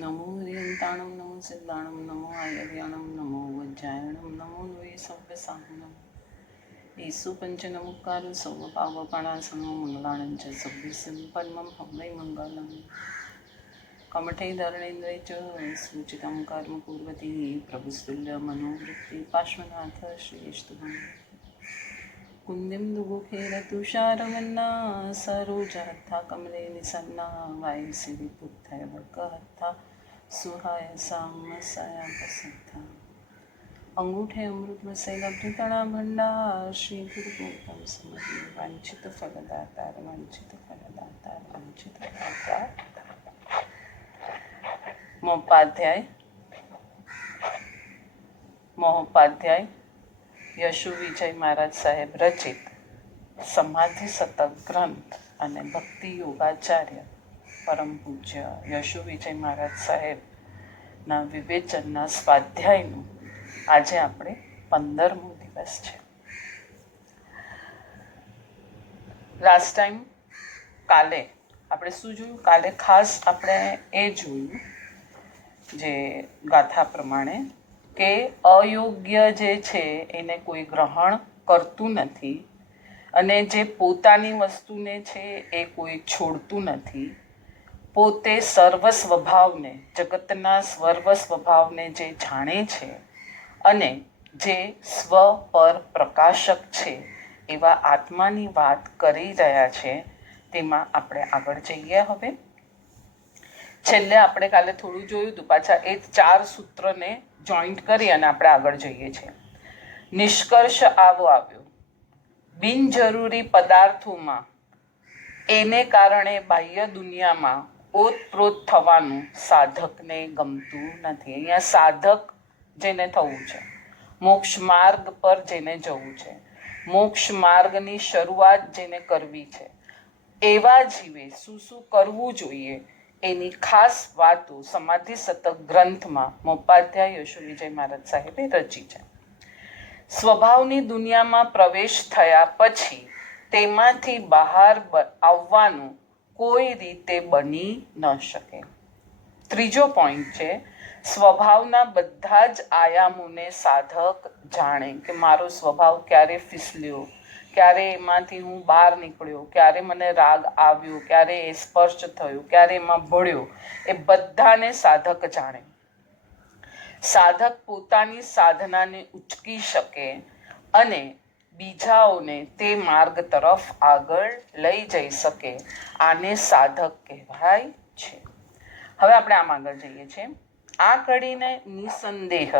नमो रियंताणं नमो सिद्धाणं नमो आयर्याणं नमो वज्रायणं नमो वे सव्यसाहनं येषु पञ्चनमुक्कारं सर्वपावपणासनो मङ्गलानं च सभ्यसिं परमं हवै मङ्गलं कमठे धरणेन्द्रे च सूचितं कर्म कुर्वती प्रभुस्तुल्यमनोवृत्ति पार्श्वनाथ श्रेष्ठः कुन्दिं दुगुखेरतुषारवन्ना सरोजहत्था कमले निसन्ना वायसि विपुत्थय वर्गहत्था सुहाय सामसया प्रसिद्धा अंगूठे अमृत वसेला प्रीतणा भंडार श्री गुरु गौतम समर्पि वांछित फलदातार वांछित फलदातार वांछित फलदातार महोपाध्याय यशु विजय महाराज साहेब रचित समाधि शतक ग्रंथ અને ભક્તિ યોગાચાર્ય પરમ પૂજ્ય યશુ વિજય મહારાજ સાહેબના વિવેચનના સ્વાધ્યાયનું આજે આપણે 15મો દિવસ છે. લાસ્ટ ટાઈમ કાલે આપણે શું જોયું? કાલે ખાસ આપણે એ જોયું જે ગાથા પ્રમાણે કે અયોગ્ય જે છે એને કોઈ ગ્રહણ કરતું નથી અને જે પોતાની વસ્તુને છે એ કોઈ છોડતું નથી. પોતે સર્વ સ્વભાવને, જગતના સર્વ સ્વભાવને જે જાણે છે અને જે સ્વ પર પ્રકાશક છે એવા આત્માની વાત કરી રહ્યા છે. તેમાં આપણે આગળ જઈએ. હવે છેલ્લે આપણે કાલે થોડું જોયું હતું, પાછા એ 4 સૂત્રને જોઈન્ટ કરી અને આપણે આગળ જઈએ છીએ. નિષ્કર્ષ આવ્યો, બિનજરૂરી પદાર્થોમાં એને કારણે બાહ્ય દુનિયામાં ઓતપ્રોત થવાનું સાધકને ગમતું નથી. અહીંયા સાધક જેને થવું છે, મોક્ષ માર્ગ પર જેને જવું છે, મોક્ષ માર્ગની શરૂઆત જેને કરવી છે, એવા જીવે શું શું કરવું જોઈએ એની ખાસ વાતો સમાધિ શતક ગ્રંથમાં મોપાધ્યાય યશુ વિજય મહારાજ સાહેબે રચી છે. સ્વભાવની દુનિયામાં પ્રવેશ થયા પછી તેમાંથી બહાર આવવાનું કોઈ રીતે બની ન શકે. ત્રીજો પોઈન્ટ છે, સ્વભાવના બધા જ આયામોને સાધક જાણે કે મારો સ્વભાવ ક્યારે ફિસલ્યો, ક્યારે એમાંથી હું બહાર નીકળ્યો, ક્યારે મને રાગ આવ્યો, ક્યારે એ સ્પર્શ થયો, ક્યારે એમાં ભળ્યો, એ બધાને સાધક જાણે. સાધક પોતાની સાધનાને ઉચકી શકે અને બીજાઓને તે માર્ગ તરફ આગળ લઈ જઈ શકે. આને સાધક કહેવાય છે. હવે આપણે આમ આગળ જઈએ છીએ. આ કડીને નિસંદેહ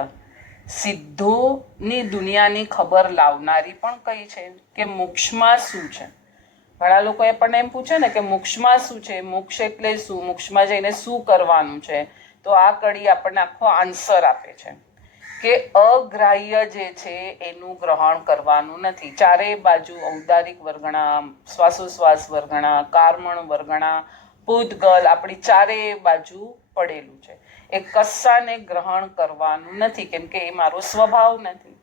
સિદ્ધોની દુનિયાની ખબર લાવનારી પણ કઈ છે કે મોક્ષમાં શું છે. ઘણા લોકો આપણને એમ પૂછે ને કે મોક્ષમાં શું છે, મોક્ષ એટલે શું, મોક્ષમાં જઈને શું કરવાનું છે. તો આ કડી આપણને આખો આન્સર આપે છે કે અગ્રાહ્ય જે છે એનું ગ્રહણ કરવાનું નથી. ચારેય બાજુ ઔદારિક વર્ગણા, શ્વાસોશ્વાસ વર્ગણા, કાર્મણ વર્ગણા, પૂતગલ આપણી ચારેય બાજુ પડેલું છે. એ કશાને ગ્રહણ કરવાનું નથી, કેમ કે એ મારો સ્વભાવ નથી.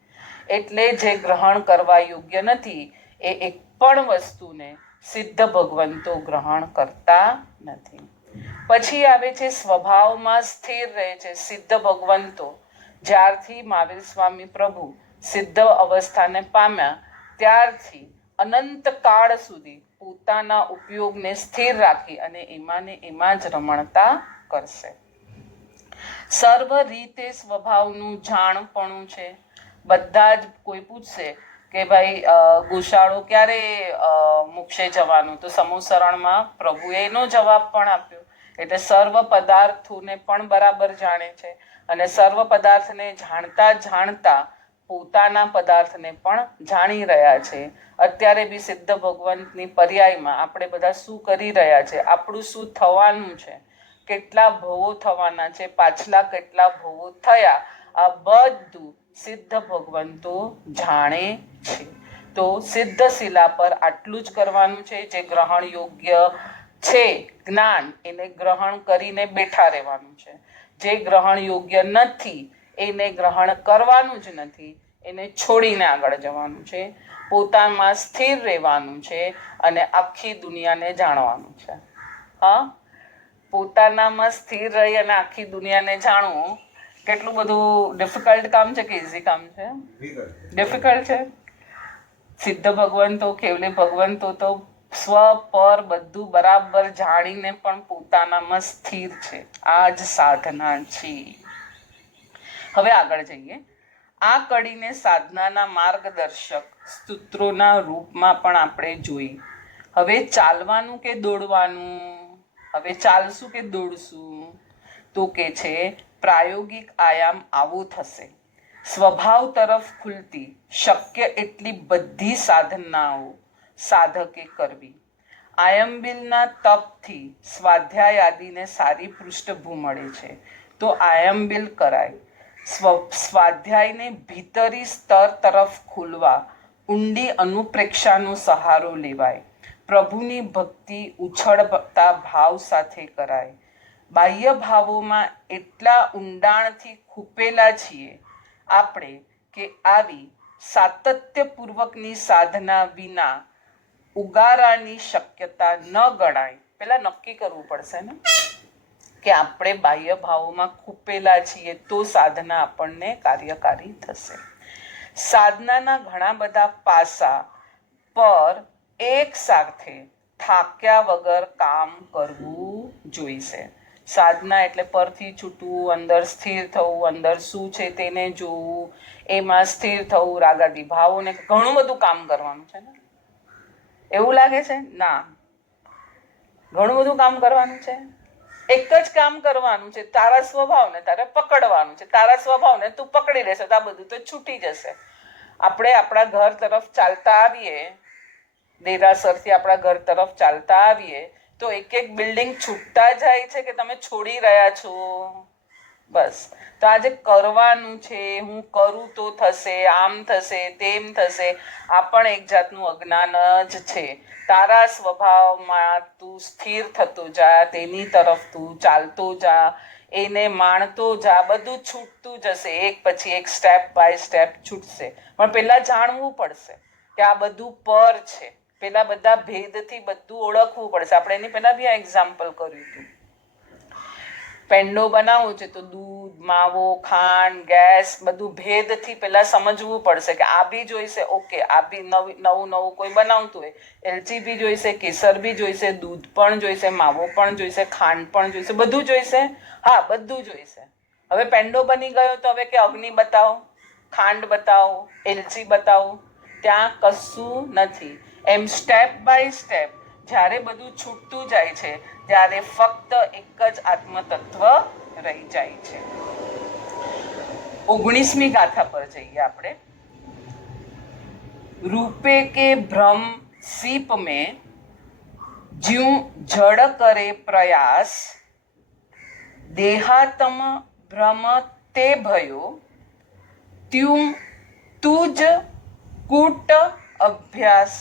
એટલે જે ગ્રહણ કરવા યોગ્ય નથી એ એક પણ વસ્તુને સિદ્ધ ભગવંતો ગ્રહણ કરતા નથી. પછી આવે છે સ્વભાવમાં સ્થિર રહે છે સિદ્ધ ભગવંતો. જ્યારથી મહાવીર સ્વામી પ્રભુ સિદ્ધ અવસ્થાને પામ્યા ત્યારથી અનંત કાળ સુધી પોતાના ઉપયોગને સ્થિર રાખી અને એમાં જ રમણતા કરશે. સર્વ રીતે સ્વભાવનું જાણપણું છે. બધા જ કોઈ પૂછશે કે ભાઈ ગોશાળો ક્યારે મોક્ષે જવાનું, તો સમૂહસરણમાં પ્રભુએ એનો જવાબ પણ આપ્યો. એટલે સર્વ પદાર્થોને પણ બરાબર જાણે છે અને સર્વ પદાર્થને જાણતા જાણતા પોતાના પદાર્થને પણ જાણી રહ્યા છે. અત્યારે બી સિદ્ધ ભગવંતની પર્યાયમાં આપણે બધા શું કરી રહ્યા છે, આપણું શું થવાનું છે, કેટલા ભવો થવાના છે, પાછલા કેટલા ભવો થયા, આ બધું સિદ્ધ ભગવંતો જાણે છે. તો સિદ્ધ શિલા પર આટલું જ કરવાનું છે. જે ગ્રહણ યોગ્ય છે જ્ઞાન એને ગ્રહણ કરીને બેઠા રહેવાનું છે. જે ગ્રહણ યોગ્ય નથી એને ગ્રહણ કરવાનું જ નથી, એને છોડીને આગળ જવાનું છે. પોતામાં સ્થિર રહેવાનું છે અને આખી દુનિયાને જાણવાનું છે. હા, પોતાનામાં સ્થિર રહી અને આખી દુનિયાને જાણવું કેટલું બધું ડિફિકલ્ટ કામ છે કે ઇઝી કામ છે? ડિફિકલ્ટ છે. સિદ્ધ ભગવંતો, કેવલી ભગવંતો તો સ્વ પર બધું બરાબર જાણીને પણ પોતાનામાં સ્થિર છે. આ જ સાધના છે. હવે આગળ જઈએ. આ કડીને સાધનાના માર્ગદર્શક સૂત્રોના રૂપમાં પણ આપણે જોઈ. હવે ચાલવાનું કે દોડવાનું? હવે ચાલશું કે દોડશું? તો કે છે પ્રાયોગિક આયામ આવો થશે. સ્વભાવ તરફ ખુલતી શક્ય એટલી બધી સાધનાઓ સાધકે કરવી. આયંબિલના તપથી સ્વાધ્યાય આદિને સારી પૃષ્ઠભૂ મળે છે તો આયંબિલ કરાય. સ્વાધ્યાયને ભીતરી સ્તર તરફ ખુલવા ઊંડી અનુપ્રેક્ષાનો સહારો લેવાય. પ્રભુની ભક્તિ ઉછળતા ભાવ સાથે કરાય. બાહ્ય ભાવોમાં એટલા ઊંડાણથી ખૂપેલા છીએ આપણે કે આવી સાતત્યપૂર્વકની સાધના વિના ઉગારાની શક્યતા ન ગણાય. પેલા નક્કી કરવું પડશે ને કે આપણે બાહ્ય ભાવોમાં ખૂપેલા છીએ તો સાધના આપણને કાર્યકારી થશે. સાધનાના ઘણા બધા પાસા પર એક સાથે થાક્યા વગર કામ કરવું જોઈશે. સાધના એટલે પરથી છૂટવું, અંદર સ્થિર થવું, અંદર શું છે તેને જોવું, એમાં સ્થિર થવું, રાગાદી ભાવોને ઘણું બધું કામ કરવાનું છે ને. એવું લાગે છે? ના, ઘણું બધું કામ કરવાનું છે. એક જ કામ કરવાનું છે, તારા સ્વભાવને તારે પકડવાનું છે. તારા સ્વભાવને તું પકડી લેશે તો આ બધું તો છૂટી જશે. આપણે આપણા ઘર તરફ ચાલતા આવીએ, દેરાસરથી આપણા ઘર તરફ ચાલતા આવીએ તો એક એક બિલ્ડિંગ છૂટતા જાય છે કે તમે છોડી રહ્યા છો? બસ. તો આજે કરવાનું છે, હું કરું તો થશે, આમ થશે, તેમ થશે, આ પણ એક જાતનું અજ્ઞાન જ છે. તારા સ્વભાવમાં તું સ્થિર થતો જા, તેની તરફ તું ચાલતો જા, એને માણતો જા, બધું છૂટતું જશે. એક પછી એક સ્ટેપ બાય સ્ટેપ છૂટશે. પણ પહેલા જાણવું પડશે કે આ બધું પર છે. પેલા બધા ભેદથી બધું ઓળખવું પડશે. આપણે એની પહેલા બી આ એક્ઝામ્પલ કર્યું હતું. પેંડો બનાવવો છે તો દૂધ, માવો, ખાંડ, ગેસ બધું ભેદથી પહેલા સમજવું પડશે કે આ બી જોઈશે. ઓકે, આ બી નવું નવું કોઈ બનાવતું હોય, એલચી બી જોઈશે, કેસર બી જોઈશે, દૂધ પણ જોઈશે, માવો પણ જોઈશે, ખાંડ પણ જોઈશે, બધું જોઈશે. હા, બધું જોઈશે. હવે પેંડો બની ગયો તો હવે કે અગ્નિ બતાવો, ખાંડ બતાવો, એલચી બતાવો. ત્યાં કશું નથી. એમ સ્ટેપ બાય સ્ટેપ જ્યારે બધું છૂટતું જાય છે ત્યારે ફક્ત એક જ આત્મતત્વ રહી જાય છે. 19મી ગાથા પર જઈએ આપણે. રૂપે કે ભ્રમ सीप में ज्यों जड़ करे प्रयास देहातम भ्रम ते भयो त्यों तुज कूट अभ्यास.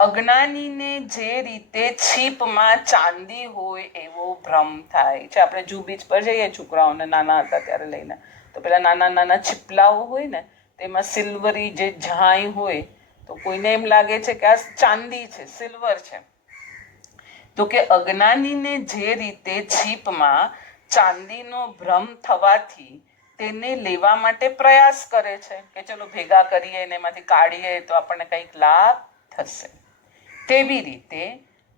અજ્ઞાનીને જે રીતે છીપમાં ચાંદી હોય એવો ભ્રમ થાય છે. આપણે જૂ બીચ પર જઈએ છોકરાઓને નાના હતા ત્યારે લઈને, તો પેલા નાના નાના છીપલાઓ હોય ને તેમાં સિલ્વરી જે ઝાંય હોય તો કોઈને એમ લાગે છે કે આ ચાંદી છે, સિલ્વર છે. તો કે અજ્ઞાનીને જે રીતે છીપમાં ચાંદીનો ભ્રમ થવાથી તેને લેવા માટે પ્રયાસ કરે છે કે ચલો ભેગા કરીએ ને એમાંથી કાઢીએ તો આપણને કંઈક લાભ થશે. તેવી રીતે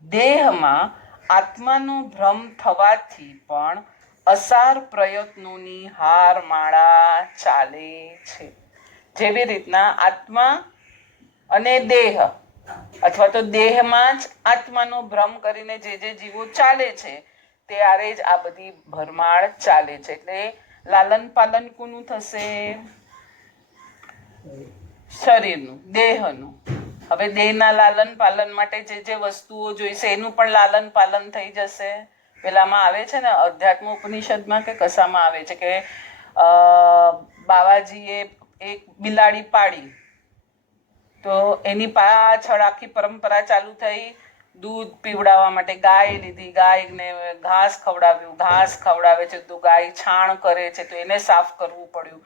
દેહમાં આત્માનો ભ્રમ થવાથી પણ અસાર પ્રયત્નોની હારમાળા ચાલે છે. જેવી રીતના આત્મા અને દેહ અથવા તો દેહમાં જ આત્માનો ભ્રમ કરીને જે જે જીવો ચાલે છે ત્યારે જ આ બધી ભરમાળ ચાલે છે. એટલે લાલન પાલન કોનું થશે? શરીરનું, દેહનું. હવે દેહના લાલન પાલન માટે જે જે વસ્તુઓ જોઈશે એનું પણ લાલન પાલન થઈ જશે. પેલામાં આવે છે ને અધ્યાત્મ ઉપનિષદમાં કે કસામાં આવે છે કે બાવાજીએ એક બિલાડી પાડી તો એની પાછળ આખી પરંપરા ચાલુ થઈ. દૂધ પીવડાવવા માટે ગાય લીધી, ગાયને ઘાસ ખવડાવ્યું, ઘાસ ખવડાવે છે તો ગાય છાણ કરે છે તો એને સાફ કરવું પડ્યું,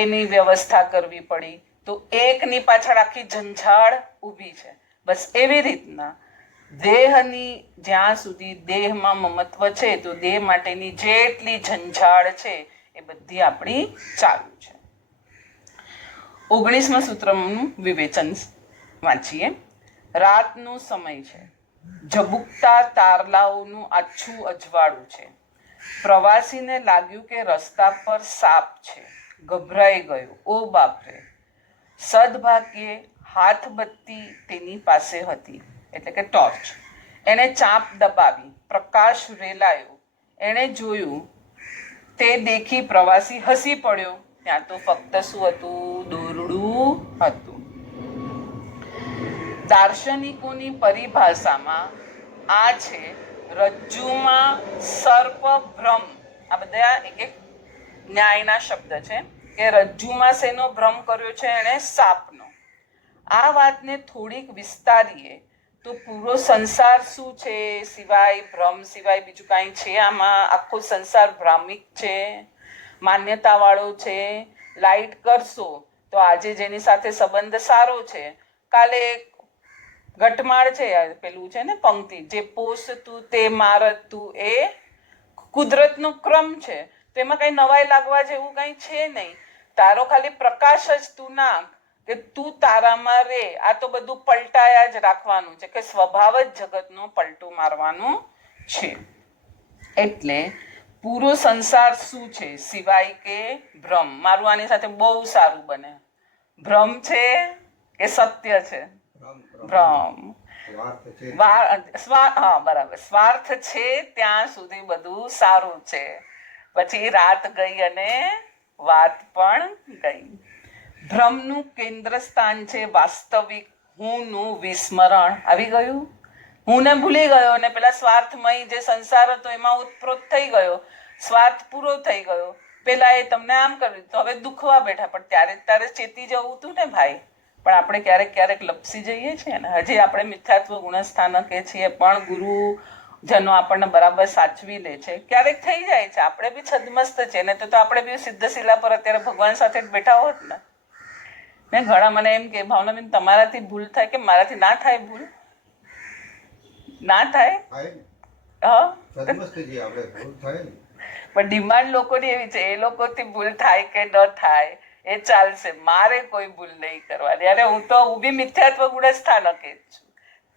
એની વ્યવસ્થા કરવી પડી. તો એકની પાછળ આખી ઝંઝાળ ઊભી છે. બસ એવી રીતના દેહની જ્યાં સુધી દેહમાં મમત્વ છે તો દેહ માટેની જેટલી ઝંઝાળ છે એ બધી આપણી ચાલુ છે. 19મા સૂત્રનું વિવેચન વાંચીએ. રાતનો સમય છે, ઝબુકતા તારલાઓનું આછું અજવાળું છે. પ્રવાસીને લાગ્યું કે રસ્તા પર સાપ છે. ગભરાઈ ગયો. ઓ બાપરે! સદભાગ્યે હાથબત્તી તેની પાસે હતી, એટલે કે ટોર્ચ. એણે ચાંપ દબાવી, પ્રકાશ રેલાયો. એણે જોયું તે દેખી પ્રવાસી હસી પડ્યો. ત્યાં તો ફક્ત શું હતું? દોરડું હતું. દાર્શનિકોની પરિભાષામાં આ છે રજ્જુમાં સર્પ ભ્રમ. આ બધા એક એક ન્યાયના શબ્દ છે કે રજ્જુમાં શેનો ભ્રમ કર્યો છે એણે? સાપનો. આ વાતને થોડીક વિસ્તારીએ તો પૂરો સંસાર શું છે સિવાય ભ્રમ સિવાય બીજું કાંઈ છે આમાં? આખો સંસાર ભ્રામિક છે, માન્યતાવાળો છે. લાઈટ કરશો તો આજે જેની સાથે સંબંધ સારો છે કાલે ઘટમાળ છે, પેલું છે ને પંક્તિ, જે પોષતું તે મારતું, એ કુદરતનો ક્રમ છે. તો એમાં કઈ નવાઈ લાગવા જેવું કઈ છે નહીં. તારો ખાલી પ્રકાશ જ તું નાખ કે તું તારામાં રે. આ તો બધું પલટાયા જ રાખવાનું છે, કે સ્વભાવ જ જગતનો પલટો મારવાનું છે. એટલે પૂરો સંસાર શું છે સિવાય કે ભ્રમ. મારું આની સાથે બહુ સારું બને. ભ્રમ છે કે સત્ય છે? ભ્રમ. હા બરાબર. સ્વાર્થ છે ત્યાં સુધી બધું સારું છે, પછી રાત ગઈ અને વાત પણ ગઈ. ભ્રમનું કેન્દ્ર સ્થાન છે વાસ્તવિક હુંનું વિસ્મરણ. આવી ગયું, હું ને ભૂલી ગયો અને પેલા સ્વાર્થમય જે સંસાર હતો એમાં ઉત્પ્રોત થઈ ગયો. સ્વાર્થ પૂરો થઈ ગયો. પેલા એ તમને આમ કર્યું તો હવે દુખવા બેઠા, પણ ત્યારે ચેતી જવું હતું ને ભાઈ. પણ આપણે ક્યારેક ક્યારેક લપસી જઈએ છીએ ને. હજી આપણે મિથ્યાત્વ ગુણસ્થાનકે છીએ પણ ગુરુજનો આપણને બરાબર સાચવી લે છે. ક્યારેક થઈ જાય છે, આપણે બી છદમસ્ત છે ને, તો આપણે બી સિદ્ધશિલા પર અત્યારે ભગવાન સાથે જ બેઠા હોત ને. ઘણા મને એમ કે ભાવનાબેન તમારાથી ભૂલ થાય, કે મારાથી ના થાય ભૂલ? ના થાય. હા પણ ડિમાન્ડ લોકોની એવી છે, એ લોકોથી ભૂલ થાય કે ન થાય એ ચાલશે, મારે કોઈ ભૂલ નહીં કરવાની. અરે હું બી મિથ્યાત્વ ગુણસ્થાનકે જ છું.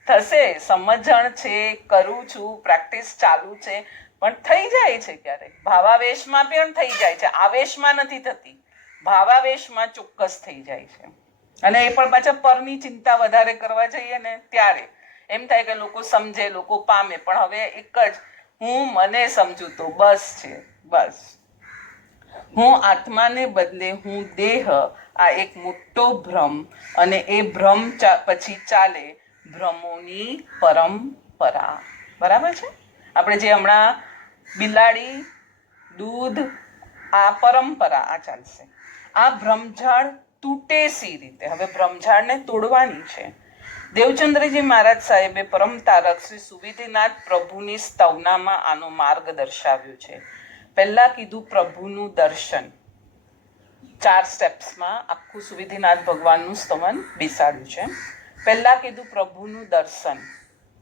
થશે, સમજણ છે, કરું છું, પ્રેક્ટિસ ચાલુ છે, પણ થઈ જાય છે ક્યારેક. ભાવાવેશમાં પણ થઈ જાય છે, આવેશમાં નથી થતી, ભાવાવેશમાં ચોક્કસ થઈ જાય છે. અને એ પણ પાછા પરની ચિંતા વધારે કરવા જઈએ ને ત્યારે એમ થાય કે લોકો સમજે, લોકો પામે, પણ હવે એક જ હું મને સમજું તો બસ છે. બસ હું આત્માને બદલે હું દેહ, આ એક મોટો ભ્રમ. અને એ ભ્રમ પછી ચાલે ભ્રમોની પરંપરા. બરાબર છે? આપણે જે હમણાં બિલાડી, દૂધ, આ પરંપરા આ ચાલશે. આ ભ્રમઝાડ તૂટે સી રીતે? હવે ભ્રમઝાડને તોડવાની છે. દેવચંદ્રજી મહારાજ સાહેબે પરમ તારક શ્રી સુવિધિનાથ પ્રભુની સ્તવનામાં આનો માર્ગ દર્શાવ્યો છે. પહેલા કીધું પ્રભુનું દર્શન. 4 સ્ટેપ્સમાં આખું સુવિધિનાથ ભગવાનનું સ્તવન બેસાડ્યું છે. પહેલા કીધું પ્રભુનું દર્શન.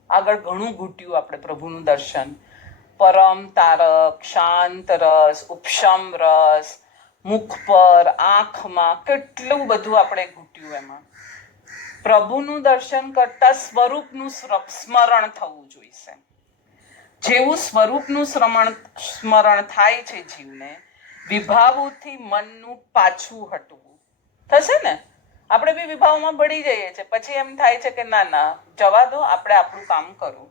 આગળ ઘણું ઘૂટ્યું આપણે પ્રભુનું દર્શન. પરમ તારક, શાંત રસ, ઉપશમ રસ, મુખ પર, આંખમાં, કેટલું બધું આપણે ઘૂટ્યું. એમાં પ્રભુનું દર્શન કરતા સ્વરૂપનું સ્મરણ થવું જોઈશે. જેવું સ્વરૂપનું સ્મરણ થાય છે જીવને, વિભાવોથી મનનું પાછું હટવું થશે ને. આપણે બી વિભાવમાં બળી જઈએ છીએ, પછી એમ થાય છે કે ના ના જવા દો, આપણે આપણું કામ કરવું.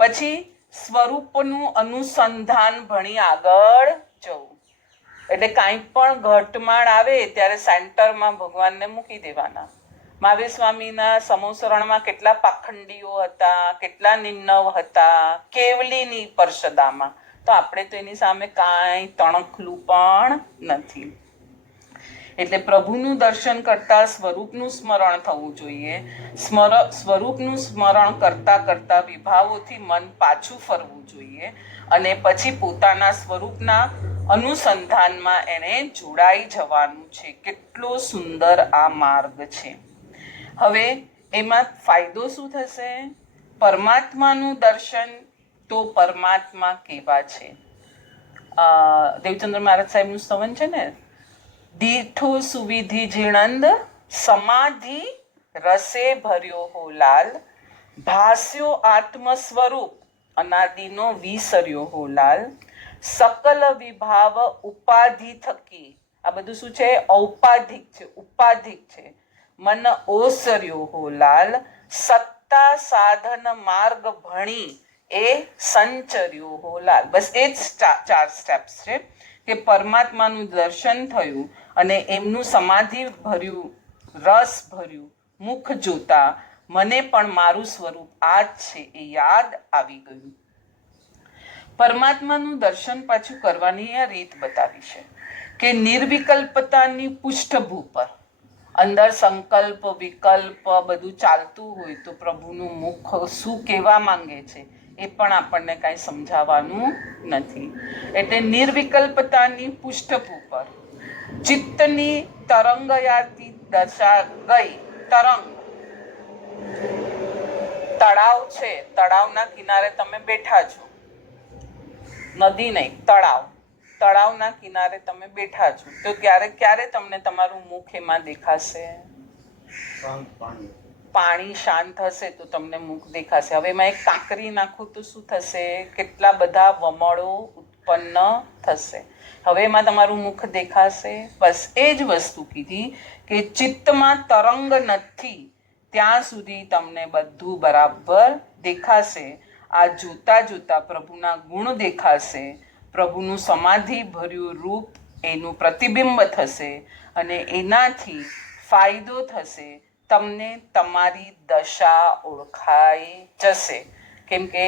પછી સ્વરૂપનું અનુસંધાન ભણી આગળ જવું. એટલે કાંઈ પણ ઘટમાળ આવે ત્યારે સેન્ટરમાં ભગવાનને મૂકી દેવાના. મહાવીર સ્વામીના સમોસરણમાં કેટલા પાખંડીઓ હતા, કેટલા નિર્નવ હતા, કેવલીની પરસદામાં. તો આપણે તો એની સામે કાંઈ તણખલું પણ નથી. એટલે પ્રભુનું દર્શન કરતા સ્વરૂપનું સ્મરણ થવું જોઈએ. સ્વરૂપનું સ્મરણ કરતા કરતા વિભાવોથી મન પાછું ફરવું જોઈએ. અને પછી પોતાના સ્વરૂપના અનુસંધાનમાં એને જોડાઈ જવાનું છે. કેટલો સુંદર આ માર્ગ છે. હવે એમાં ફાયદો શું થશે? પરમાત્માનું દર્શન તો પરમાત્મા કેવા છે? દેવચંદ્ર મહારાજ સાહેબનું સ્તવન છે ને, દીઠો સુવિધિ જીણંદ સમાધિ રસે ભર્યો હો લાલ, ભાસ્યો આત્મ સ્વરૂપ અનાદિનો વિસર્યો હો લાલ, સકલ વિભાવ ઉપાધિ થકી, આ બધું શું છે? ઔપાધિક છે, ઉપાધિક છે. મન ઓસર્યો હો લાલ, સત્તા સાધન માર્ગ ભણી એ સંચર્યો હો લાલ. બસ એ જ 4 સ્ટેપ્સ છે કે પરમાત્માનું દર્શન થયું અને એમનું સમાધિ ભર્યું, રસ ભર્યું મુખ જોતા મને પણ મારું સ્વરૂપ આ જ છે એ યાદ આવી ગયું. પરમાત્માનું દર્શન પાછું કરવાની આ રીત બતાવી છે કે નિર્વિકલ્પતાની પૃષ્ઠભૂ પર અંદર સંકલ્પ વિકલ્પ બધું ચાલતું હોય તો પ્રભુનું મુખ શું કહેવા માંગે છે એ પણ આપણને કાંઈ સમજાવવાનું નથી. એટલે નિર્વિકલ્પતાની પૃષ્ઠભૂ પર ચિત્તની તરંગયાતી દશા ગઈ. તરંગ તળાવ છે, તળાવના કિનારે તમે બેઠા છો, નદી નહીં તળાવ, તળાવના કિનારે તમે બેઠા છો તો ક્યારે તમને તમારું મુખ એમાં દેખાશે? પાણી શાંત હશે તો તમને મુખ દેખાશે. હવે એમાં એક કાંકરી નાખો તો શું થશે? કેટલા બધા વમળો ઉત્પન્ન થશે. હવે એમાં તમારું મુખ દેખાશે? બસ એ જ વસ્તુ કીધી કે ચિત્તમાં તરંગ નથી ત્યાં સુધી તમને બધું બરાબર દેખાશે. આ જોતા જોતા પ્રભુના ગુણ દેખાશે, પ્રભુનું સમાધિ ભર્યું રૂપ એનું પ્રતિબિંબ થશે અને એનાથી ફાયદો થશે. તમને તમારી દશા ઓળખાઈ જશે. કેમ કે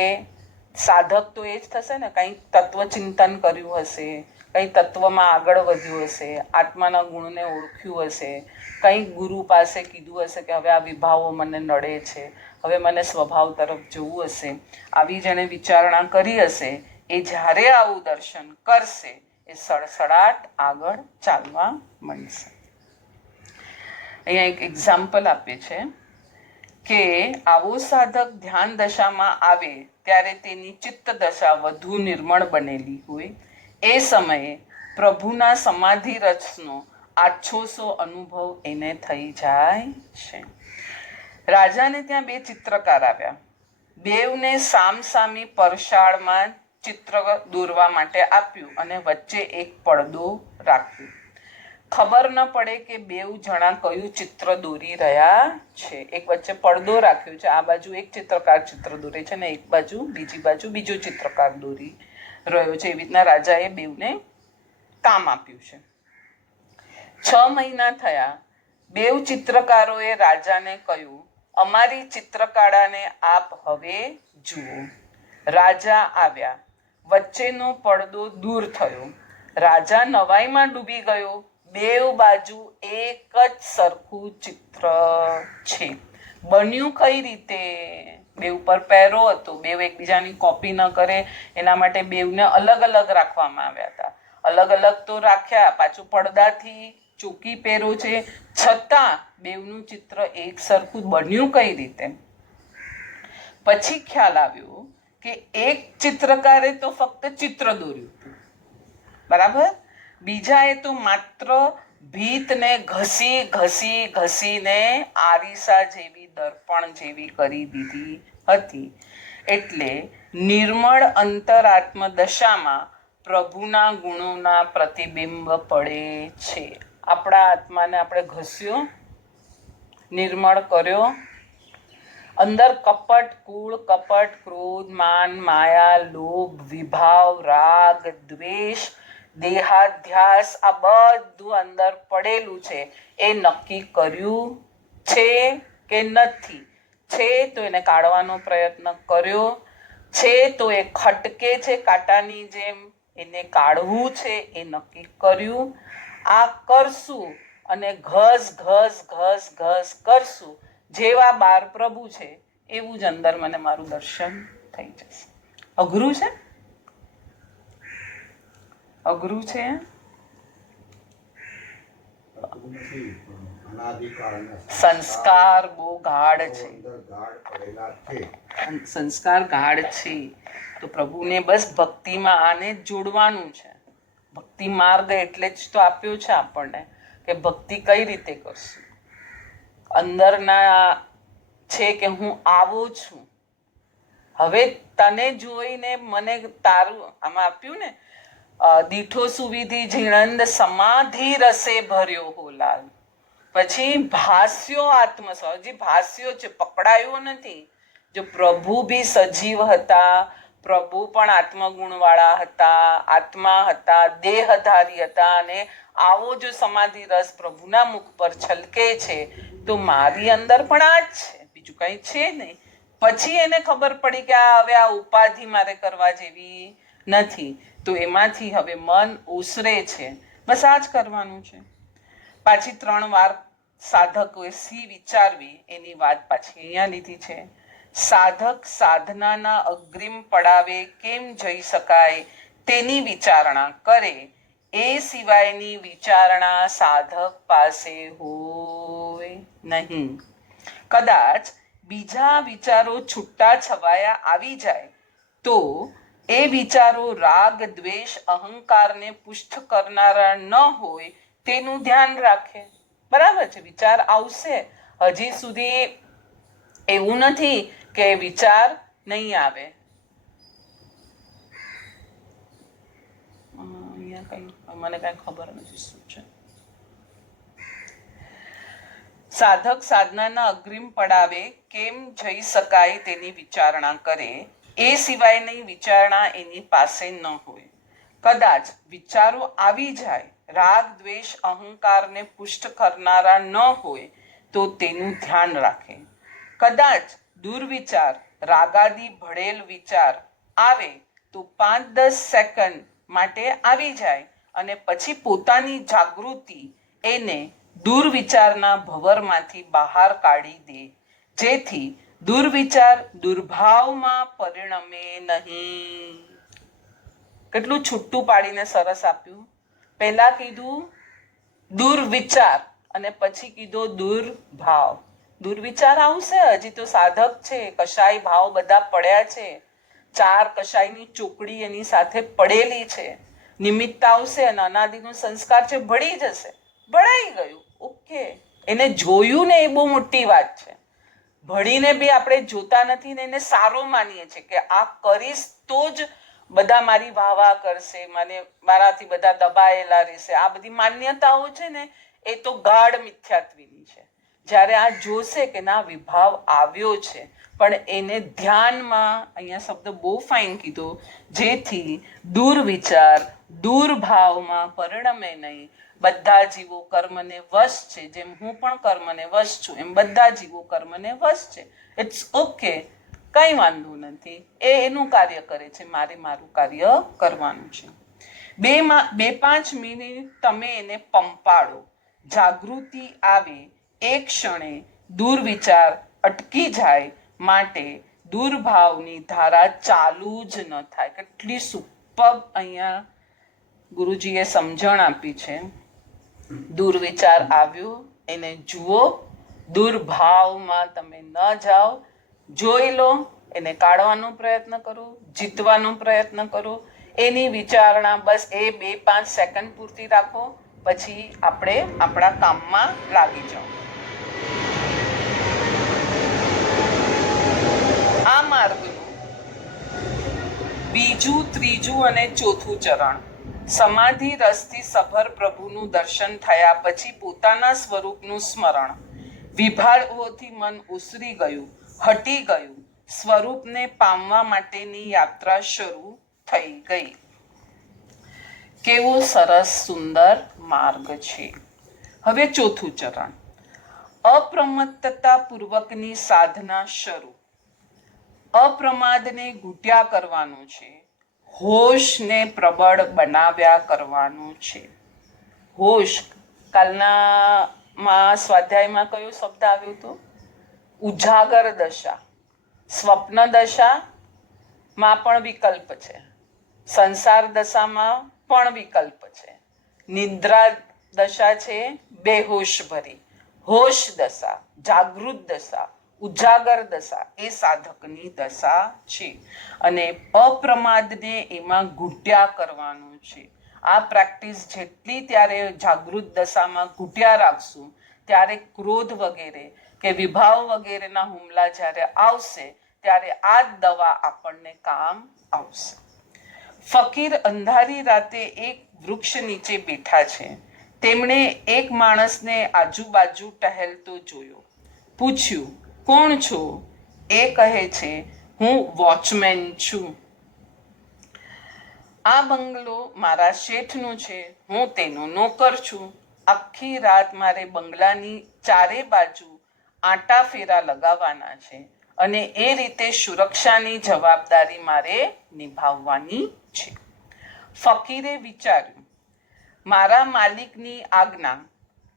સાધક તો એ જ થશે ને, કંઈક તત્વચિંતન કર્યું હશે, કંઈ તત્વમાં આગળ વધ્યું હશે, આત્માના ગુણને ઓળખ્યું હશે, કંઈક ગુરુ પાસે કીધું હશે કે હવે આ વિભાવો મને નડે છે, હવે મને સ્વભાવ તરફ જવું હશે. આવી જેણે વિચારણા કરી હશે એ જ્યારે આવું દર્શન કરશે એ સડસડાટ આગળ ચાલવા માંડશે. અહીંયા એક એક્ઝામ્પલ આપે છે કે આવો સાધક ધ્યાન દશામાં આવે ત્યારે તેની ચિત્ત દશા વધુ નિર્મળ બનેલી હોય. એ સમયે પ્રભુના સમાધિ રસનો આછોસો અનુભવ એને થઈ જાય છે. રાજાને ત્યાં 2 ચિત્રકાર આવ્યા. બેવને સામસામી પરશાળમાં ચિત્ર દોરવા માટે આપ્યું અને વચ્ચે એક પડદો રાખ્યો. ખબર ન પડે કે બેઉ જણા કયું ચિત્ર દોરી રહ્યા છે. એક વચ્ચે પડદો રાખ્યો છે, આ બાજુ એક ચિત્રકાર ચિત્ર દોરે છે ને એક બાજુ બીજી બાજુ બીજો ચિત્રકાર દોરી રહ્યો છે. એવી રીતના રાજાએ બેઉને કામ આપ્યું છે. 6 મહિના થયા. બેઉ ચિત્રકારોએ રાજાને કહ્યું, અમારી ચિત્રકળાને આપ હવે જુઓ. રાજા આવ્યા, વચ્ચેનો પડદો દૂર થયો. રાજા નવાઈમાં ડૂબી ગયો. બેઉ બાજુ એક જ સરખું ચિત્ર છે. બન્યું કઈ રીતે? બેઉ પર પહેરો હતો, બેઉ એકબીજાની કોપી ન કરે એના માટે બેઉને અલગ અલગ રાખવામાં આવ્યા હતા. અલગ અલગ તો રાખ્યા, પાછું પડદાથી ચોકી પહેરો છે, છતાં બેઉનું ચિત્ર એક સરખું બન્યું કઈ રીતે? પછી ખ્યાલ આવ્યો કે એક ચિત્રકારે તો ફક્ત ચિત્ર દોર્યું હતું, બરાબર, બીજાએ તો માત્ર ભીતને ઘસી ઘસી ઘસીને આરીસા જેવી દર્પણ જેવી કરી દીધી હતી. એટલે નિર્મળ અંતરાત્મ દશામાં પ્રભુના ગુણોના પ્રતિબિંબ પડે છે. આપણા આત્માને આપણે ઘસ્યો, નિર્મળ કર્યો. અંદર કપટ, કૂળ, કપટ, ક્રોધ, માન, માયા, લોભ, વિભાવ, રાગ, દ્વેષ, દેહાધ્યાસ આ બધું અંદર પડેલું છે. એ નક્કી કર્યું છે કે નથી? છે તો એને કાઢવાનો પ્રયત્ન કર્યો છે, તો એ ખટકે છે કાંટાની જેમ, એને કાઢવું છે એ નક્કી કર્યું. આ કરશું અને ઘસ ઘસ ઘસ ઘસ કરશું, જેવા બાર પ્રભુ છે એવું જ અંદર મને મારું દર્શન થઈ જશે. અઘરું છે? અઘરું છે? સંસ્કાર બહુ ગાઢ છે. સંસ્કાર ગાઢ છે. તો પ્રભુને બસ ભક્તિમાં આને જ જોડવાનું છે. ભક્તિ માર્ગ એટલે જ તો આપ્યો છે આપણને કે ભક્તિ કઈ રીતે કરશું. અંદરના છે કે હું આવો છું, હવે તને જોઈને મને તારું આમાં આપ્યું ને દીઠો સુવિધિ જીણંદ સમાધિ રસે ભર્યો હો લાલ. પછી ભાસ્યો આત્મસ્વ, હજી ભાસ્યો છે, પકડાયો નથી. જો પ્રભુ બી સજીવ હતા, પ્રભુ પણ આત્મગુણ વાળા હતા, આત્મા હતા, દેહધારી હતા, અને આવો જો સમાધિ રસ પ્રભુના મુખ પર છલકે છે તો મારી અંદર પણ આ જ છે, બીજું કઈ છે નહીં. પછી એને ખબર પડી કે આ હવે આ ઉપાધિ મારે કરવા જેવી નથી, તો એમાંથી હવે મન ઓસરે છે. બસ આ જ કરવાનું છે. પાછી 3 વાર સાધકોએ સી વિચારવી એની વાત પાછી અહીંયા લીધી છે. સાધક સાધનાના અગ્રિમ પડાવે કેમ જઈ શકાય તેની વિચારણા કરે, એ સિવાયની વિચારણા સાધક પાસે હોય નહીં. કદાચ બીજા વિચારો છૂટા છવાયા આવી જાય તો એ વિચારો રાગ દ્વેષ અહંકારને પુષ્ટ કરનારા ન હોય તેનું ધ્યાન રાખે. બરાબર છે, વિચાર આવશે. હજી સુધી એવું નથી કે વિચાર નહીં આવે. મને કઈ ખબર નથી શું છે. સાધક સાધનાના અગ્રિમ પડાવે કેમ જઈ શકાય તેની વિચારણા કરે, એ સિવાયની વિચારણા એની પાસે ન હોય. કદાચ વિચારો આવી જાય, રાગ દ્વેષ અહંકારને પુષ્ટ કરનારા ન હોય તો તેનું ધ્યાન રાખે. કદાચ દુર્વિચાર રાગાદી ભળેલ વિચાર આવે તો 5-10 સેકન્ડ માટે આવી જાય અને પછી પોતાની જાગૃતિ એને દુર્વિચારના ભવરમાંથી બહાર કાઢી દે, જેથી દુર્વિચાર દુર્ભાવમાં પરિણમે નહીં. કેટલું છૂટું પાડીને સરસ આપ્યું. પહેલા કીધું દુર્વિચાર અને પછી કીધો દુર્ભાવ. દુર્વિચાર આવશે, હજી તો સાધક છે, કશાય ભાવ બધા પડ્યા છે, 4 કશાયની ચોકડી એની સાથે પડેલી છે. નિમિત્ત આવશે અને અનાદિનો સંસ્કાર છે, ભળી જશે. ભળાઈ ગયું, ઓકે. એને જોયું ને એ બહુ મોટી વાત છે. ભળીને બી આપણે જોતા નથી ને એને સારો માનીએ છીએ કે આ કરીશ તો જ બધા મારી વાહ કરશે, મને મારાથી બધા દબાયેલા રહેશે. આ બધી માન્યતાઓ છે ને એ તો ગાઢ મિથ્યાત્વીની છે. જ્યારે આ જોશે કે ના વિભાવ આવ્યો છે, પણ એને ધ્યાનમાં, અહીંયા શબ્દ બહુ ફાઇન કીધો, જેથી દુર્વિચાર દુર્ભાવમાં પરિણમે નહીં. બધા જીવો કર્મને વશ છે, જેમ હું પણ કર્મને વશ છું એમ બધા જીવો કર્મને વશ છે. ઇટ્સ ઓકે, કઈ વાંધો નથી. એ એનું કાર્ય કરે છે, મારે મારું કાર્ય કરવાનું છે. 2-5 મિનિટ તમે એને પંપાડો, જાગૃતિ આવે એ ક્ષણે દુર્વિચાર અટકી જાય, માટે દુર્ભાવની ધારા ચાલુ જ ન થાય. કેટલી સુપર અહીંયા ગુરુજીએ સમજણ આપી છે. દુર્વિચાર આવ્યો એને જુઓ, દુર્ભાવમાં તમે ન જાઓ, જોઈ લો, એને કાઢવાનો પ્રયત્ન કરો, જીતવાનો પ્રયત્ન કરો. એની વિચારણા બસ એ 2-5 સેકન્ડ પૂરતી રાખો, પછી આપણે આપણા કામમાં લાગી જાઓ. આ માર્ગનું 2, 3 અને 4થું ચરણ. સમાધિ રસથી સભર પ્રભુનું દર્શન થયા પછી પોતાના સ્વરૂપનું સ્મરણ. વિભાવોથી મન ઉસરી ગયું, હટી ગયું, સ્વરૂપને પામવા માટેની યાત્રા શરૂ થઈ ગઈ. કેવો સરસ સુંદર માર્ગ છે. હવે 4થું ચરણ. અપ્રમત્તતા પૂર્વકની સાધના શરૂ. અપ્રમાદને ઘૂંટ્યા કરવાનું છે, હોશને પ્રબળ બનાવ્યા કરવાનું છે. હોશ, કાલના સ્વાધ્યાયમાં કયો શબ્દ આવ્યો હતો? ઉજાગર દશા. સ્વપ્ન દશામાં પણ વિકલ્પ છે, સંસાર દશામાં પણ વિકલ્પ છે. નિદ્રા દશા છે બેહોશ ભરી, હોશ દશા, જાગૃત દશા, ઉજાગર દશા એ સાધકની દશા છે અને અપ્રમાદને એમાં ઘૂંટ્યા કરવાનું છે. આ પ્રેક્ટિસ જેટલી ત્યારે જાગૃત દશામાં ઘૂંટ્યા રાખશું ત્યારે ક્રોધ વગેરે કે વિભાવ વગેરેના હુમલા જ્યારે આવશે ત્યારે આ જ દવા આપણને કામ આવશે. ફકીર અંધારી રાતે એક વૃક્ષ નીચે બેઠા છે. તેમણે એક માણસને આજુબાજુ ટહેલતો જોયો. પૂછ્યું, કોણ છો? એ કહે છે, હું વોચમેન છું. આ બંગલો મારા શેઠનો છે. હું તેનો નોકર છું. આખી રાત મારે બંગલાની ચારે બાજુ આંટા ફેરા લગાવવાના છે અને એ રીતે સુરક્ષાની જવાબદારી મારે નિભાવવાની છે. ફકીરે વિચાર્યું, મારા માલિકની આજ્ઞા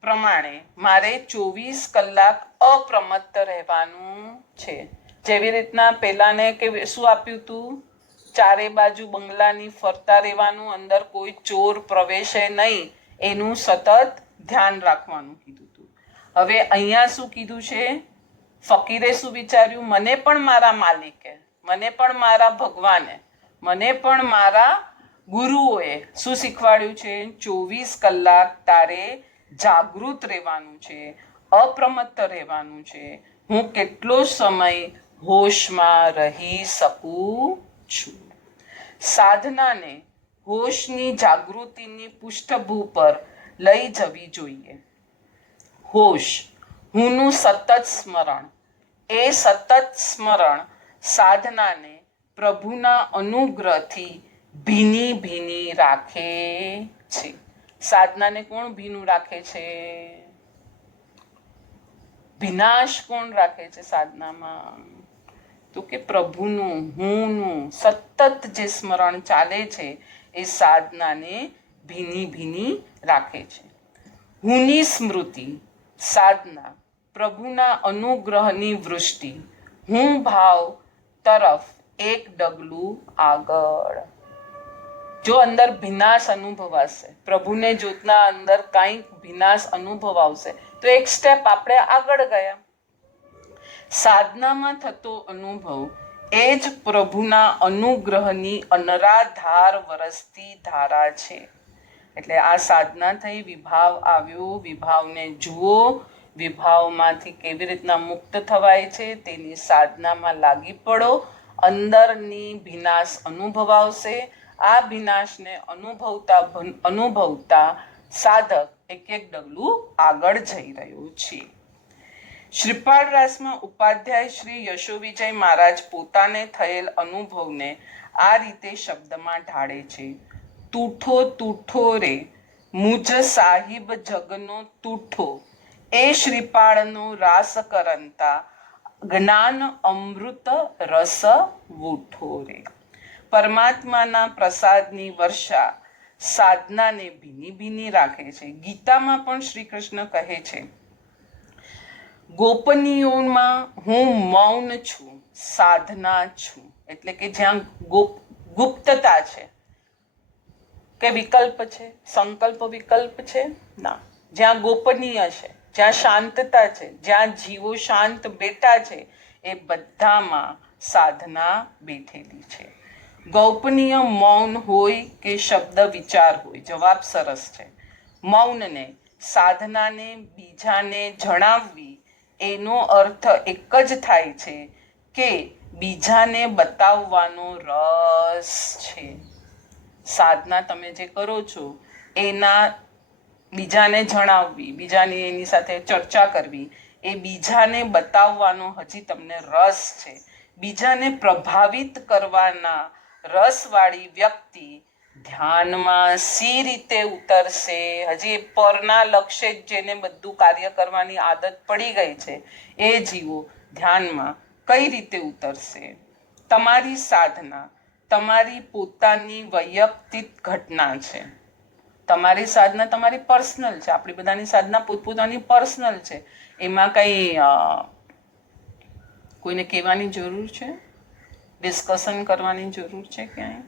પ્રમાણે મારે 24 કલાક અપ્રમત્ત રહેવાનું છે. જેવી રીતના પેલાને કે શું આપ્યું હતું? ચારે બાજુ બંગલાની ફરતા રહેવાનું, અંદર કોઈ ચોર પ્રવેશે નહીં એનું સતત ધ્યાન રાખવાનું કીધું હતું. હવે અહીંયા શું કીધું છે? ફકીરે શું વિચાર્યું? મને પણ મારા માલિકે, મને પણ મારા ભગવાને, મને પણ મારા ગુરુઓએ શું શીખવાડ્યું છે? 24 કલાક તારે જાગૃત રહેવાનું છે, અપ્રમત્ત રહેવાનું છે. હું કેટલો સમય હોશમાં રહી શકું છું. સાધનાને હોશની જાગૃતિની પૃષ્ઠભૂ પર લઈ જવી જોઈએ. હોશ, હુંનું સતત સ્મરણ, એ સતત સ્મરણ સાધનાને પ્રભુના અનુગ્રહથી ભીની ભીની રાખે છે. સાધનાને કોણ ભીનું રાખે છે? વિનાશ કોણ રાખે છે સાધનામાં? તો કે પ્રભુનું, હુંનું સતત જે સ્મરણ ચાલે છે એ સાધનાને ભીની ભીની રાખે છે. હુંની સ્મૃતિ, સાધના, પ્રભુના અનુગ્રહની વૃષ્ટિ, હું ભાવ તરફ એક ડગલું આગળ. જો અંદર ભિનાશ અનુભવાશે, પ્રભુને જોતના અંદર કંઈક ભિનાશ અનુભવાશે તો એક સ્ટેપ આપણે આગળ ગયા. સાધનામાં થતો અનુભવ એ જ પ્રભુના અનુગ્રહની અનરાધાર વરસતી ધારા છે. એટલે આ સાધના થઈ, વિભાવ આવ્યો, વિભાવને જુઓ, વિભાવમાંથી કેવી રીતના મુક્ત થવાય છે તેની સાધનામાં લાગી પડો. અંદરની ભિનાશ અનુભવાવશે. આ ભિનાશને અનુભવતા સાધક એક એક ડગલું આગળ જઈ રહ્યો છે. શ્રીપાદ રાસમાં ઉપાધ્યાય શ્રી યશોવિજય મહારાજ પોતાને થયેલ અનુભવને આ રીતે શબ્દમાં ઢાળે છે. તૂઠો તૂઠો રે મુજ સાહિબ જગનો તૂઠો, એ શ્રીપાળનો રાસ કરંતા જ્ઞાન અમૃત રસ વૂઠો રે. પરમાત્માના પ્રસાદની વર્ષા સાધનાને ભીની ભીની રાખે છે. ગીતામાં પણ શ્રી કૃષ્ણ કહે છે, ગોપનીયોમાં હું મૌન છું, સાધના છું. એટલે કે જ્યાં ગુપ્તતા છે કે વિકલ્પ છે, સંકલ્પ વિકલ્પ છે ના, જ્યાં ગોપનીય છે, જ્યાં શાંતતા છે, જ્યાં જીવો શાંત બેઠા છે, એ બધામાં સાધના બેઠેલી છે. ગોપનીય મૌન હોય કે શબ્દ વિચાર હોય, જવાબ સરસ છે. મૌનને, સાધનાને બીજાને જણાવવી એનો અર્થ એક જ થાય છે કે બીજાને બતાવવાનો રસ છે. સાધના તમે જે કરો છો એના બીજાને જણાવવી, બીજાની એની સાથે ચર્ચા કરવી, એ બીજાને બતાવવાનો હજી તમને રસ છે. બીજાને પ્રભાવિત કરવાના રસવાળી વ્યક્તિ ધ્યાનમાં સી રીતે ઉતરશે? હજી પરના લક્ષ્ય જેને બધું કાર્ય કરવાની આદત પડી ગઈ છે એ જીવો ધ્યાનમાં કઈ રીતે ઉતરશે? તમારી સાધના તમારી પોતાની વૈયક્તિક ઘટના છે. તમારી સાધના તમારી પર્સનલ છે. આપણી બધાની સાધના પોતપોતાની પર્સનલ છે. એમાં કંઈ કોઈને કહેવાની જરૂર છે? ડિસ્કશન કરવાની જરૂર છે ક્યાંય?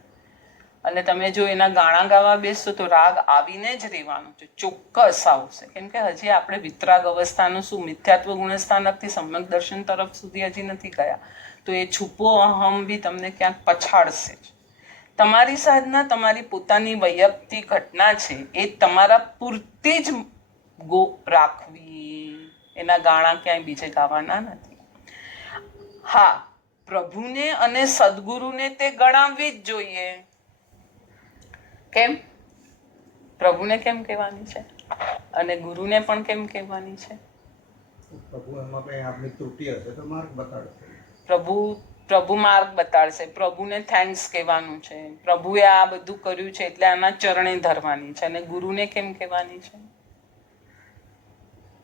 અને તમે જો એના ગાણા ગાવા બેસશો તો રાગ આવીને જ રહેવાનું છે, ચોક્કસ આવશે. કેમ કે હજી આપણે વિતરાગ અવસ્થાનું શું મિથ્યાત્વ ગુણસ્થાનકથી સમ્યક દર્શન તરફ સુધી હજી નથી ગયા. તો એ છુપો અહમ બી તમને ક્યાંક પછાડશે જ. તમારી સાધના તમારી પોતાની વૈયક્તિક ઘટના છે, એ તમારા પૂરતી જ રાખવી. એના ગાણા ક્યાંય બીજે ગાવાના નથી. હા, પ્રભુને અને સદગુરુને તે ગણાવવી જ જોઈએ. કેમ? પ્રભુને કેમ કહેવાની છે અને ગુરુને પણ કેમ કહેવાની છે? પ્રભુ એમાં કઈ આપણી ત્રુટિ હશે તો માર્ગ બતાડશે. પ્રભુ માર્ગ બતાડશે. પ્રભુને થેન્ક્સ કહેવાનું છે. પ્રભુએ આ બધું કર્યું છે એટલે આના ચરણે ધરવાની છે. અને ગુરુને કેમ કહેવાની છે?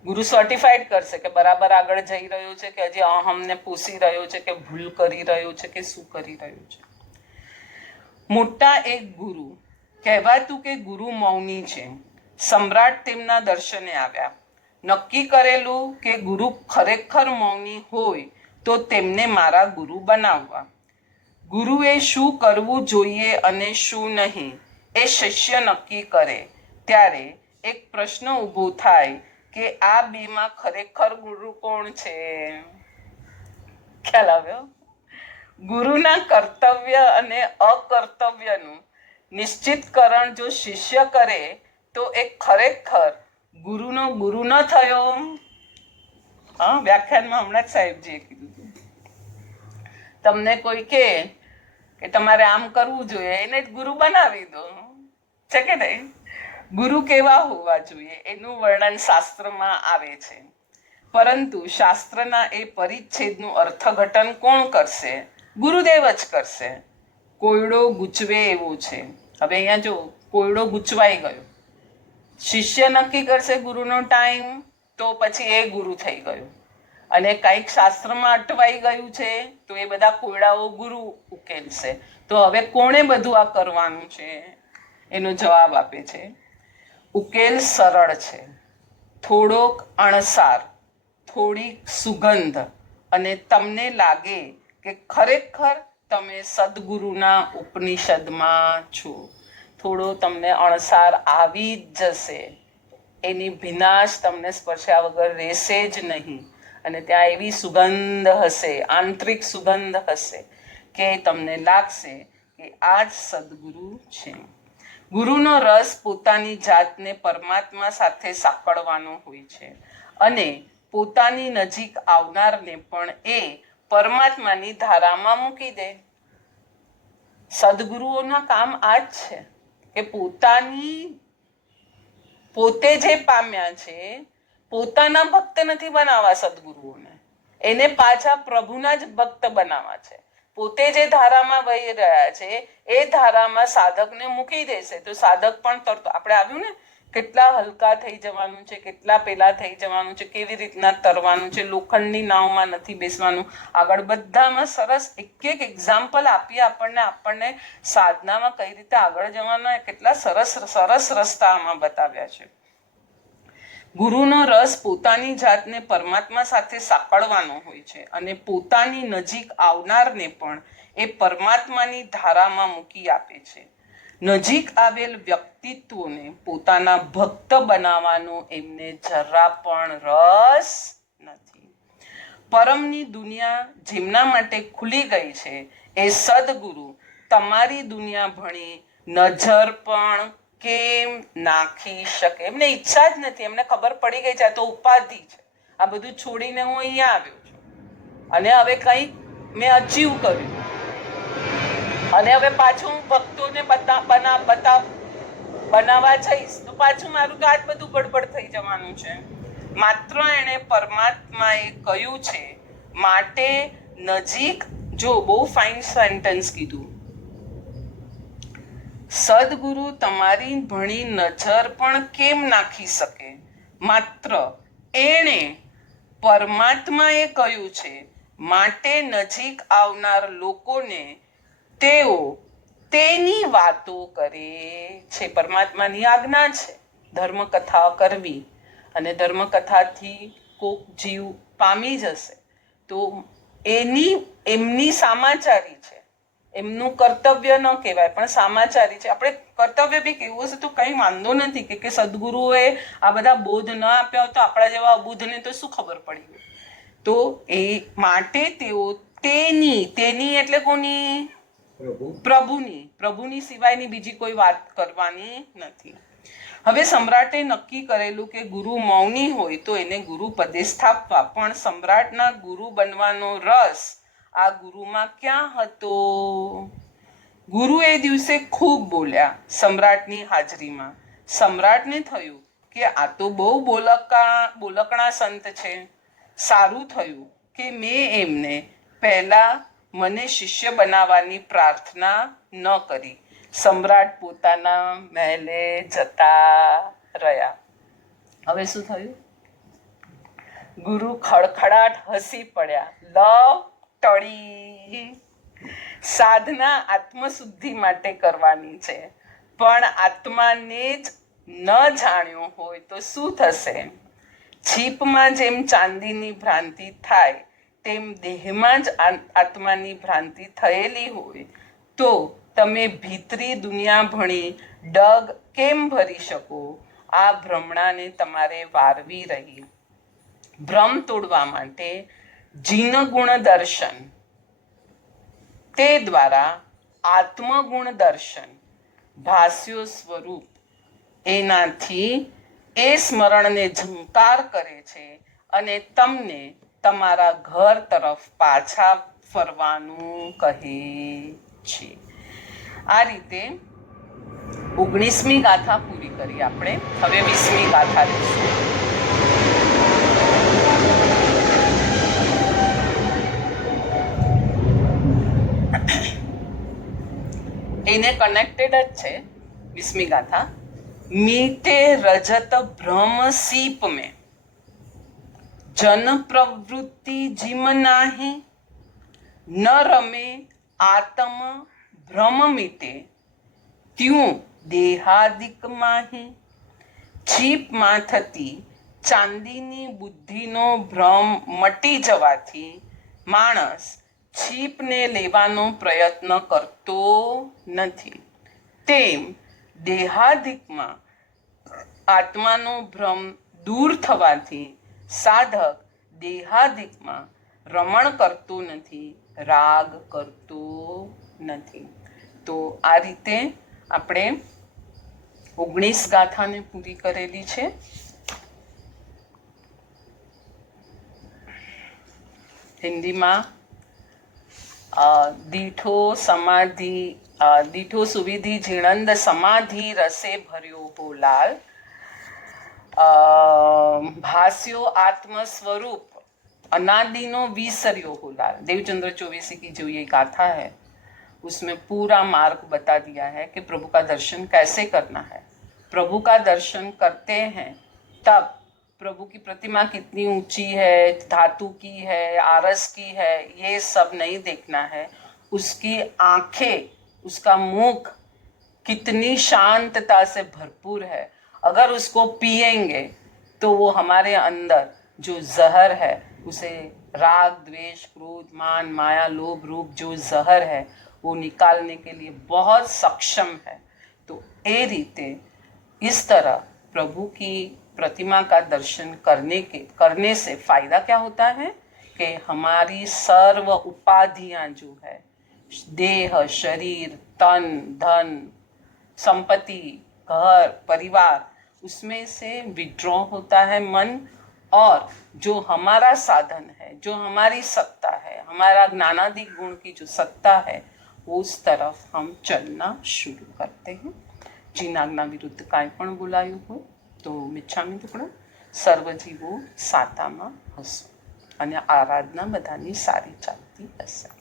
ગુરુ સર્ટિફાઈડ કરશે કે બરાબર આગળ જઈ રહ્યો છે કે હજી અહમને પૂછી રહ્યો છે કે ભૂલ કરી રહ્યો છે કે શું કરી રહ્યું છે. મોટા એક ગુરુ કહેવાતું કે ગુરુ મૌની છે. સમ્રાટ તેમના દર્શને આવ્યા. નક્કી કરેલું કે ગુરુ ખરેખર મૌની હોય તો તેમને મારા ગુરુ બનાવવા. ગુરુએ શું કરવું જોઈએ અને શું નહીં એ શિષ્ય નક્કી કરે. ત્યારે એક પ્રશ્ન ઊભો થાય કે આ બેમાં ખરેખર ગુરુ કોણ છે? ખ્યાલ આવ્યો? ગુરુના કર્તવ્ય અને અકર્તવ્યનું નિશ્ચિતકરણ જો શિષ્ય કરે તો એ ખરેખર ગુરુનો ગુરુ ન થયો. હા, વ્યાખ્યાનમાં હમણાં જ સાહેબજીએ કીધું હતું. તમને કોઈ કે તમારે આમ કરવું જોઈએ, એને જ ગુરુ બનાવી દો. છે કે નહીં? ગુરુ કેવા હોવા જોઈએ એનું વર્ણન શાસ્ત્રમાં આવે છે. પરંતુ શાસ્ત્રના એ પરિચ્છેદનું અર્થઘટન કોણ કરશે? ગુરુદેવ જ કરશે. કોયડો ગૂંચવે એવો છે. હવે અહીંયા જો કોયડો ગૂંચવાઈ ગયો, શિષ્ય નક્કી કરશે ગુરુનો ટાઈમ, તો પછી એ ગુરુ થઈ ગયો. અને કંઈક શાસ્ત્રમાં અટવાઈ ગયું છે તો એ બધા કોયડાઓ ગુરુ ઉકેલશે. તો હવે કોણે બધું આ કરવાનું છે? એનો જવાબ આપે છે, ઉકેલ સરળ છે. થોડોક અણસાર, થોડીક સુગંધ અને તમને લાગે કે ખરેખર તમે સદગુરુના ઉપનિષદમાં છો. થોડો તમને અણસાર આવી જ જશે. એની ભીનાશ તમને સ્પર્શ્યા વગર રહેશે જ નહીં. અને ત્યાં એવી સુગંધ હશે, આંતરિક સુગંધ હશે કે તમને લાગશે કે આ જ સદગુરુ છે. ગુરુનો રસ પોતાની જાતને પરમાત્મા સાથે સાંકળવાનો હોય છે અને પોતાની નજીક આવનારને પણ એ પરમાત્માની ધારામાં મૂકી દે. સદગુરુઓના કામ આ જ છે કે પોતે જે પામ્યા છે, પોતાના ભક્ત નથી બનાવવા સદગુરુઓને, એને પાછા પ્રભુના જ ભક્ત બનાવવા છે. પોતે જે ધારામાં વહી રહ્યા છે એ ધારામાં સાધકને મૂકી દેશે તો સાધક પણ તરત, આપણે આવ્યું ને, કેટલા હલકા થઈ જવાનું છે, કેટલા પેલા થઈ જવાનું છે, કેવી રીતના તરવાનું છે, લોખંડની નાવમાં નથી બેસવાનું. આગળ બધામાં સરસ એક એક એક્ઝામ્પલ આપીએ આપણને સાધનામાં કઈ રીતે આગળ જવાના, કેટલા સરસ સરસ રસ્તા આમાં બતાવ્યા છે. ગુરુનો રસ પોતાની જાતને પરમાત્મા સાથે સાંકળવાનો હોય છે અને પોતાની નજીક આવનારને પણ એ પરમાત્માની ધારામાં મૂકી આપે છે. નજીક આવેલ વ્યક્તિત્વને પોતાના ભક્ત બનાવવાનો એમને જરા પણ રસ નથી. પરમની દુનિયા જેમના માટે ખુલી ગઈ છે એ સદગુરુ તમારી દુનિયા ભણી નજર પણ કેમ નાખી શકે? એમને ઈચ્છા જ નથી. એમને ખબર પડી ગઈ છે આ તો ઉપાધિ છે, આ બધું છોડીને હું અહીંયા આવ્યો છું અને હવે કંઈક મેં અચીવ કર્યું અને હવે પાછું હું ભક્તોને બનાવવા જઈશ તો પાછું મારું તો આ જ બધું ગડબડ થઈ જવાનું છે. માત્ર એણે પરમાત્માએ કહ્યું છે માટે નજીક, જો બહુ ફાઇન સેન્ટેન્સ કીધું, સદગુરુ તમારી ભણી નજર પણ કેમ નાખી શકે? માત્ર એણે પરમાત્માએ કહ્યું છે માટે નજીક આવનાર લોકોને તેઓ તેની વાતો કરે છે. પરમાત્માની આજ્ઞા છે ધર્મકથા કરવી અને ધર્મકથાથી કોક જીવ પામી જશે તો એમની સામાચારી છે, એમનું કર્તવ્ય ન કહેવાય પણ સામાચારી છે. આપણે કર્તવ્ય બી કેવું હશે તો કંઈ વાંધો નથી કે સદગુરુએ આ બધા બોધ ન આપ્યા હોય તો આપણા જેવા અબુધને તો શું ખબર પડી હોય. તો એ માટે તેઓ તેની એટલે કોની? પ્રભુની સિવાયની બીજી કોઈ વાત કરવાની નથી. હવે સમ્રાટે નક્કી કરેલું કે ગુરુ મૌની હોય તો એને ગુરુ પદે સ્થાપવા, પણ સમ્રાટના ગુરુ બનવાનો રસ આ ગુરુમાં ક્યાં હતો? ગુરુ એ દિવસે ખૂબ બોલ્યા સમ્રાટની હાજરીમાં. સમ્રાટને થયું કે આ તો બહુ બોલકણા સંત છે. સારું થયું કે મેં એમને પહેલા મને શિષ્ય બનાવવાની પ્રાર્થના ન કરી. સમ્રાટ પોતાના મહેલે જતા રહ્યા. હવે શું થયું? ગુરુ ખડખડાટ હસી પડ્યા. ટળી. સાધના આત્મશુદ્ધિ માટે કરવાની છે, પણ આત્માને જ ન જાણ્યો હોય તો શું થશે? છીપમાં જેમ ચાંદીની ભ્રાંતિ થાય તેમ દેહમાં જ આત્માની ભ્રાંતિ થયેલી હોય તો તમે ભીતરી દુનિયા ભણી ડગ કેમ ભરી શકો? આ ભ્રમણાને તમારે વારવી રહી. ભ્રમ તોડવા માટે જીનગુણ દર્શન, તે દ્વારા આત્મગુણ દર્શન, ભાસ્યો સ્વરૂપ, એનાથી એ સ્મરણને ઝંકાર કરે છે અને તમને તમારા ઘર તરફ પાછા ફરવાનું કહે છે. આ રીતે 19મી ગાથા પૂરી કરી આપણે. હવે 20મી ગાથા લઈશું. એને કનેક્ટેડ જ છે 20મી ગાથા. મીटे रजत भ्रम सीप में जन प्रवृत्ति जिम नाही, न रमे आत्म भ्रम मीटे त्यूं देहादिक माही. છીપમાં થતી ચાંદીની બુદ્ધિનો ભ્રમ મટી જવાથી માણસ છીપને લેવાનો પ્રયત્ન કરતો નથી. તેમ દેહાધિકમાં આત્માનો ભ્રમ દૂર થવાથી સાધક દેહાધિકમાં રમણ કરતો નથી, રાગ કરતો નથી. તો આ રીતે આપણે 19 ગાથાને પૂરી કરેલી છે. હિન્દીમાં દીઠો સુવિધિ જીણંદ સમાધિ રસે ભર્યો હો લાલ, भास्यो आत्म स्वरूप अनादिनो विसर्यो हो लाल. देवचंद्र चौबीसी की जो ये गाथा है उसमें पूरा मार्ग बता दिया है कि प्रभु का दर्शन कैसे करना है. प्रभु का दर्शन करते हैं तब प्रभु की प्रतिमा कितनी ऊंची है, धातु की है, आरस की है, ये सब नहीं देखना है. उसकी आंखें, उसका मुख कितनी शांतता से भरपूर है. अगर उसको पिएंगे तो वो हमारे अंदर जो जहर है, उसे राग द्वेष क्रोध मान माया लोभ रूप जो जहर है वो निकालने के लिए बहुत सक्षम है. तो ये रीते इस तरह प्रभु की प्रतिमा का दर्शन करने से फायदा क्या होता है कि हमारी सर्व उपाधियां जो है, देह शरीर तन धन संपत्ति घर परिवार, उसमें से विड्रॉ होता है मन, और जो हमारा साधन है, जो हमारी सत्ता है, हमारा ज्ञानादि गुण की जो सत्ता है, उस तरफ हम चलना शुरू करते हैं. जीनाज्ञा विरुद्ध कांई पण बोलाયું હોય તો મિચ્છામી દુક્કડમ સર્વ જીવો સાતામાં હસો અને આરાધના બધાની સારી ચાલતી હશે.